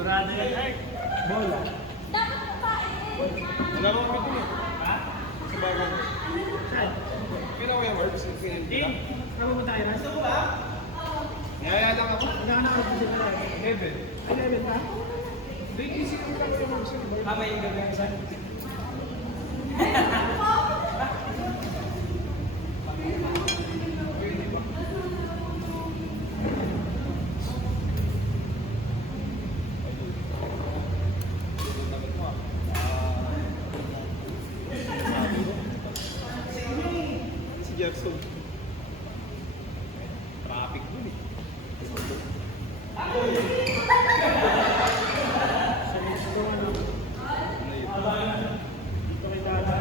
Sigurado yan, Art. Bola. Dapat kapain. Wala mo kami eh. Ha? Sa bago. Saan? Kailan ko yung works? Eh, saan mo tayo? Gusto ko ba? Yaya lang ako. Nakakalakad ko sila. 11. Ay, 11 ba? Hindi, easy ko lang yung works. Mamay yung gabi ang saan. Si Jefferson. Traffic dun eh. Dito kay Dada.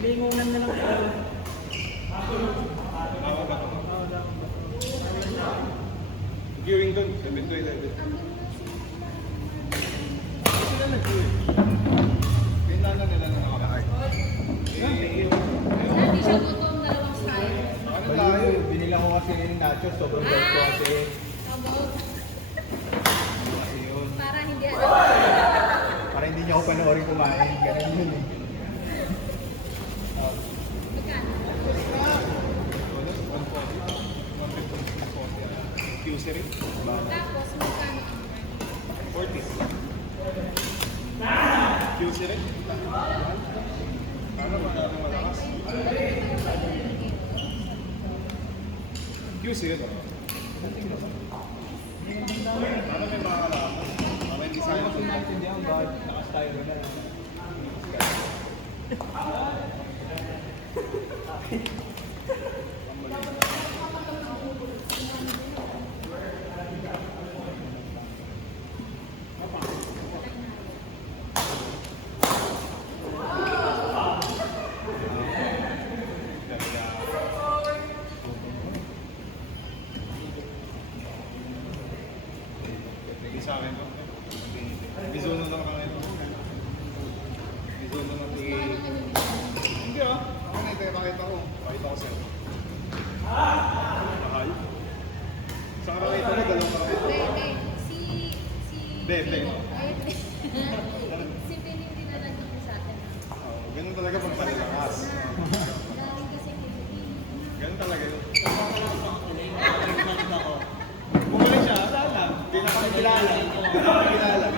Lingungan na lang tayo. Tama ba? Viewing dun, 7 to 11. Sila nag-viewing. Kailangan nila na nakapahag. Hindi siya gutom, dalawang style. Ano tayo? Binila ko kasi yung nachos. Sobrang bait ko kasi. About, Kasi yun. para hindi alam. Para hindi niya ako panoorin kumain. Ganun yun eh. Magkano? QC rin. Tapos, magkano ang 40. QC rin. Paano malakas? QC rin. Paano may makakalaman? Para hindi sa akin. Hindi ang bag. Nakastayo na lang. Sa akin to. Bizono lang kami. Bizono lang di. Hindi ah. Ako na ito pakita ko. Pakita ko sa'yo. Mahal. Sa kakita ko, dalawang kakita. Bebe, si... Bebe. Ay, si Bening dinala dito sa atin. Ganun talaga pag panilakas. Dahil kasi kay Ganun talaga yun. Bumalik siya, wala lang. Hindi na kami kilala. Hindi na kami kilala.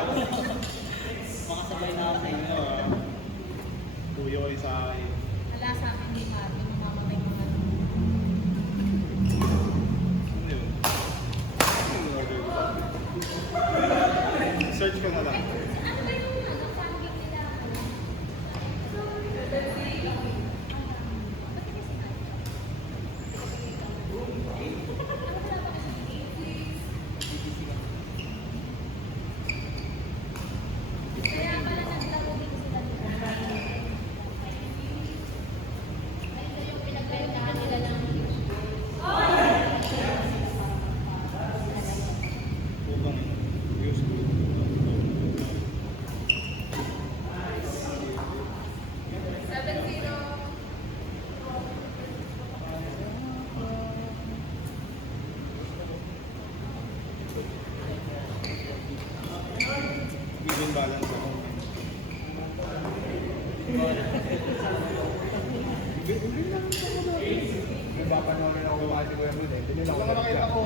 Makasabay na ako sa inyo. Tuyo kayo sa akin. wala sa akin ni Mami, mamamatay ko na. Ano yun? Ano yung order ko? Search ko na lang. Ano ba yung funding nila? Ba't kasi kaya pala naglaro din sila dito. Ito yung pinagbentahan nila ng Upang use ko. 7-0. Even balance ako. Yung papanorin ako kumain si Kuya Bud eh. Hindi na ako nakita ko.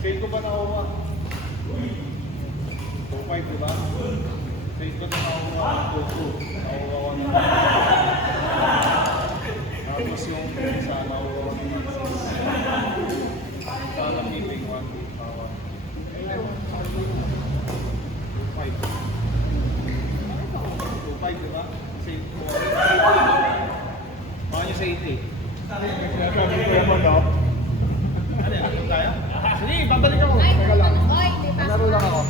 Sale ko pa nakuha. 2.5 diba? Sale ko na nakuha. 2.2. Nakuha ko na. Tapos yung sa nakuha ko ng 6. Sana meeting 1 week. 2.5 diba? Sale ko. Baka nyo sa 80. Sinasabi ko naman no? Ano yan? Tayo? Sige, babalik ako. Ay, Teka lang. oy, may pasok. Laro lang ako.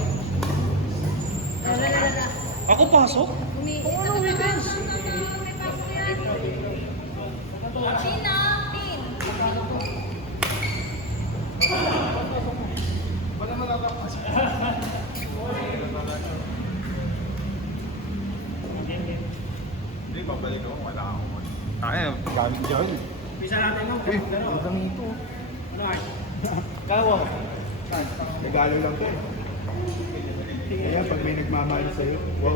Lalalala. Ako pasok? May pasok yan. Sino? Tin. Wala malalakas. Hindi, babalik ako. Wala ako. Ay, galing dyan. Pisa natin mo. Uy, ang dami ito. Ano ay? Kawa. Regalo lang to. Kaya pag may nagmamahal sa'yo, wow.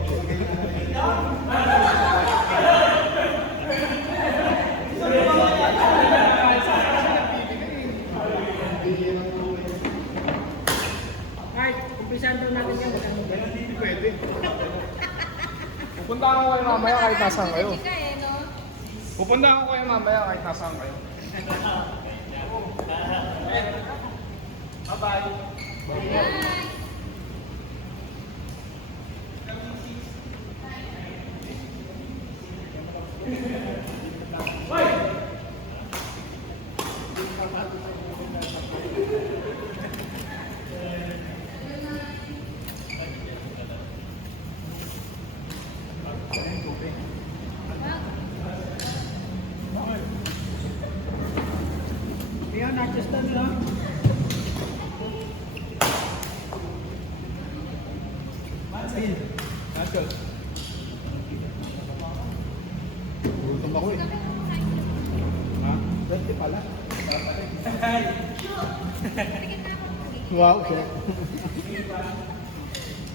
Kahit, umpisahan doon natin yan. Magkano ba? Hindi pwede. Pupunta ako kayo mamaya kahit nasaan kayo. Hindi ka eh, no? Pupunta ako kayo mamaya kahit nasaan kayo. Bye-bye. Bye! Yan, artista nila. Nacho. Gutom ako eh. Ha? Pwede pala. Wow, chef.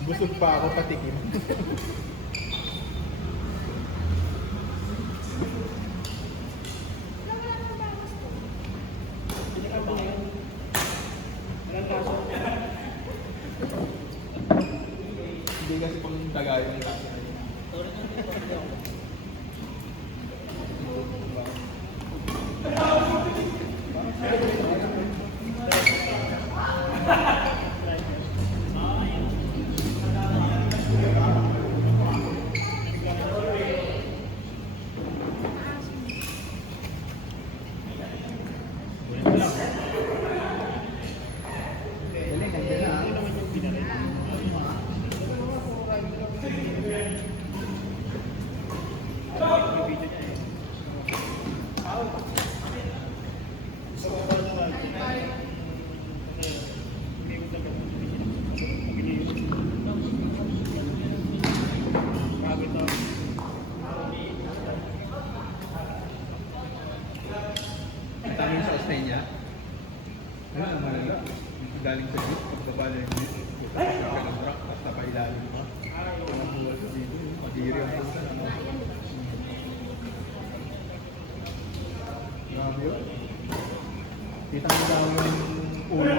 Busog pa ako patikim. Hindi kasi pang tagay yung kasi. Ang tamang sa Australia. Ano ang malala? Galing sa jeep, pagbaba na yung jeep. Kalabrak, basta pa ilalim pa. Tumabuhay sa dito. Madiri ang punta na. Grabe yun. Kita mo daw yung ulo.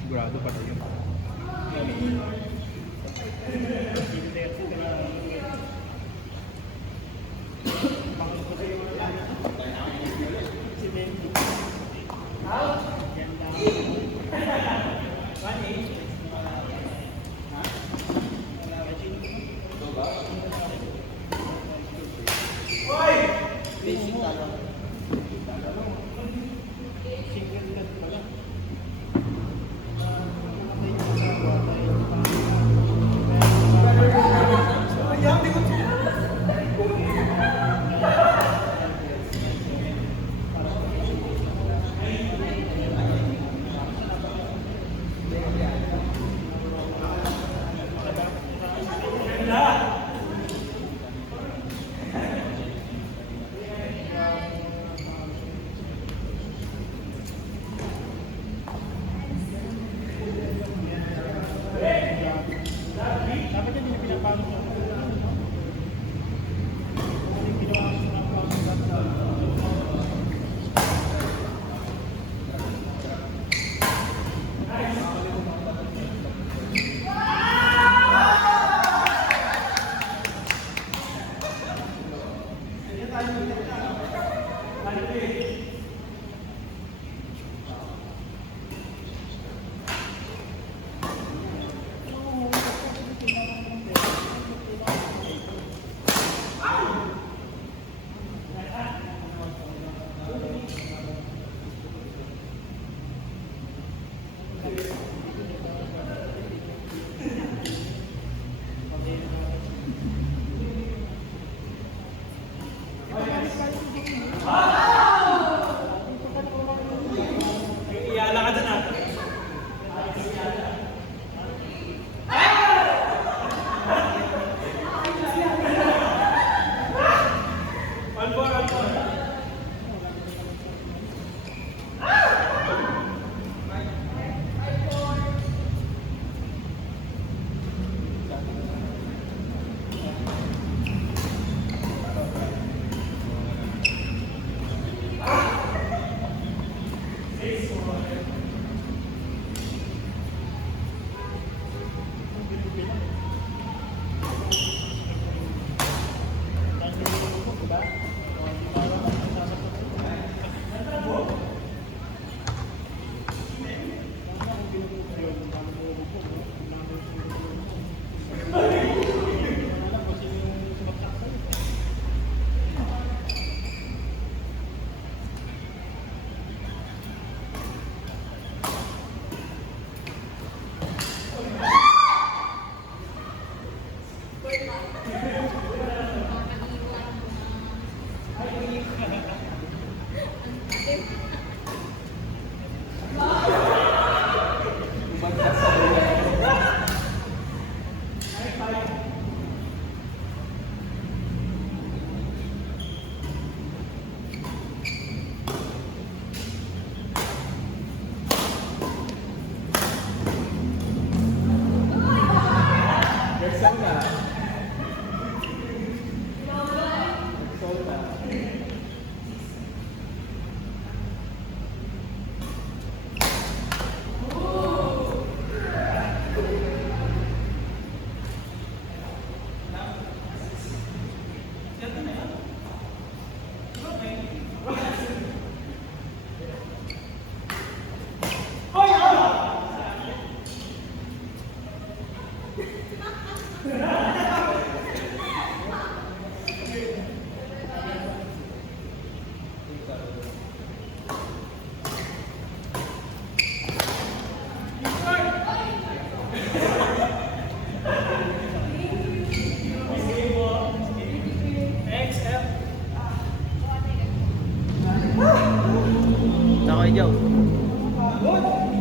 Sigurado pa tayo. Ano?